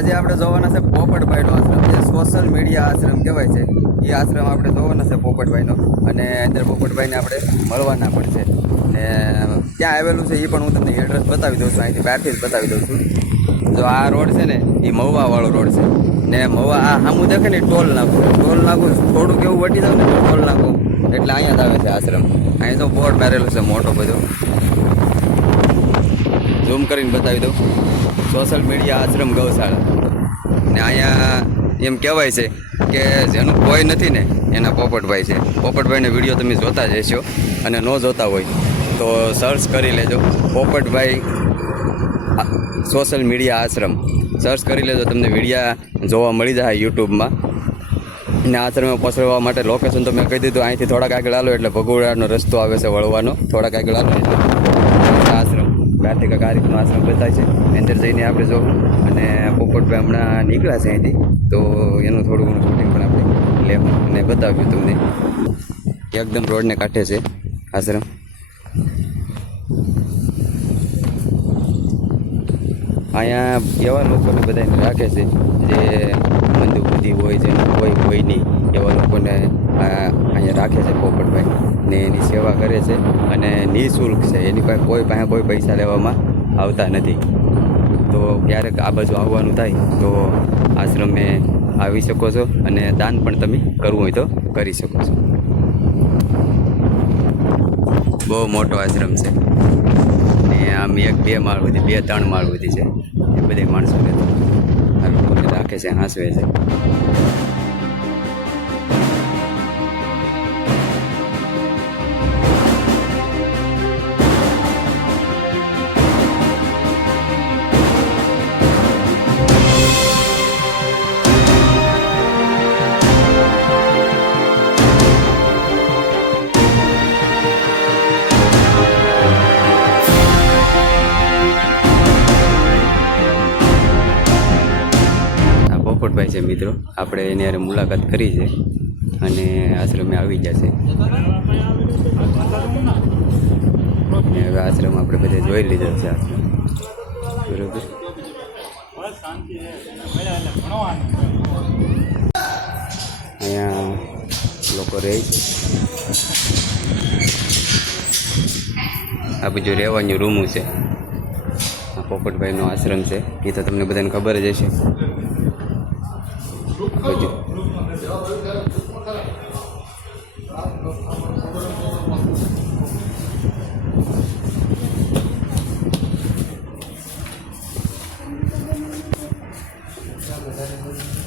આજે આપણે જોવાના છે પોપટભાઈનો આશ્રમ, જે સોશિયલ મીડિયા આશ્રમ કહેવાય છે. એ આશ્રમ આપણે જોવાના છે પોપટભાઈનો, અને અંદર પોપટભાઈને આપણે મળવાના પણ છે. ને ક્યાં આવેલું છે એ પણ હું તમને એડ્રેસ બતાવી દઉં છું, અહીંથી બહારથી જ બતાવી દઉં છું. જો આ રોડ છે ને એ મહુવાવાળો રોડ છે, ને મહુવા આ સામું દેખે ને ટોલ નાખું થોડુંક એવું વટી જાવ ને ટોલ નાખું એટલે અહીંયા જ આવે છે આશ્રમ. અહીં તો બોર્ડ મારેલું છે મોટો બધો, ઝૂમ કરીને બતાવી દઉં. સોશિયલ મીડિયા આશ્રમ ગૌશાળા. ને અહીંયા એમ કહેવાય છે કે જેનું કોઈ નથી ને એના પોપટભાઈ છે. પોપટભાઈનો વિડીયો તમે જોતા જ હશો, અને ન જોતા હોય તો સર્ચ કરી લેજો પોપટભાઈ સોશિયલ મીડિયા આશ્રમ. સર્ચ કરી લેજો, તમને વિડીયા જોવા મળી જાય યુટ્યુબમાં. ને આશ્રમમાં પહોંચવા માટે લોકેશન તો મેં કહી દીધું, અહીંથી થોડાક આગળ આલો એટલે ભગોડાનો રસ્તો આવે છે વળવાનો. થોડાક આગળ આલો એટલે આશ્રમ કાર્તિકા કાર્યક્રમનો આશ્રમ બતાય છે. અંદર જઈને આપણે જોવું. અને પોપટભાઈ હમણાં નીકળ્યા છે અહીંથી, તો એનું થોડું ઘણું શૂટિંગ પણ આપણે લેવું અને બતાવ્યું તમને. એકદમ રોડને કાંઠે છે આશ્રમ. અહીંયા એવા લોકોને બધાને રાખે છે જે મંદબુદ્ધિ હોય, જેને કોઈ નહીં, એવા લોકોને અહીંયા રાખે છે પોપટભાઈ, ને એની સેવા કરે છે. અને નિઃશુલ્ક છે, એની પાસે કોઈ પૈસા લેવામાં આવતા નથી. તો ક્યારેક આ બાજુ આવવાનું થાય તો આશ્રમે આવી શકો છો, અને દાન પણ તમે કરવું હોય તો કરી શકો છો. બહુ મોટો આશ્રમ છે, ને આમ 1-2 માળ સુધી, 2-3 માળ સુધી છે. એ બધે માણસોને આ લોકોને રાખે છે, હાંસવે છે. પોપટભાઈ છે મિત્રો, આપણે એની હારે મુલાકાત કરી છે, અને આશ્રમે આવી ગયા છે. હવે આશ્રમ આપણે બધે જોઈ લીધો છે આશ્રમ, બરોબર. અહીંયા લોકો રહે છે. આ બધું રહેવાનું રૂમું છે. આ પોપટભાઈનો આશ્રમ છે, એ તો તમને બધાને ખબર જ હશે.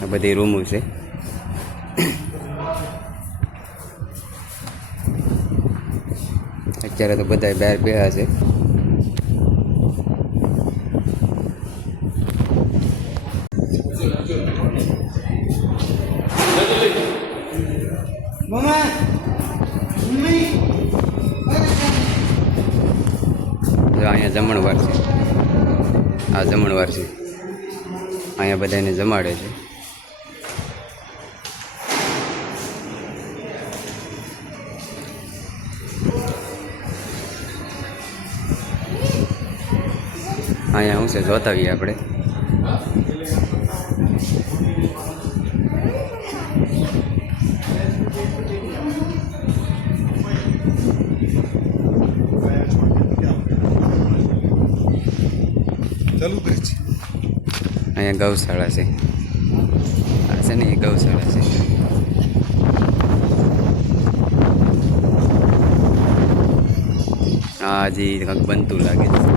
આ બધી રૂમો છે. અત્યારે તો બધા બહાર બેહા છે. અહીંયા જમણવાર છે, આ જમણવાર છે. અહીંયા બધાને જમાડે છે. અહીંયા શું છે જોતા આવીએ આપણે. અહીંયા ગૌશાળા છે, આ છે ને એ ગૌશાળા છે. હા હજી કંઈક બનતું લાગે છે.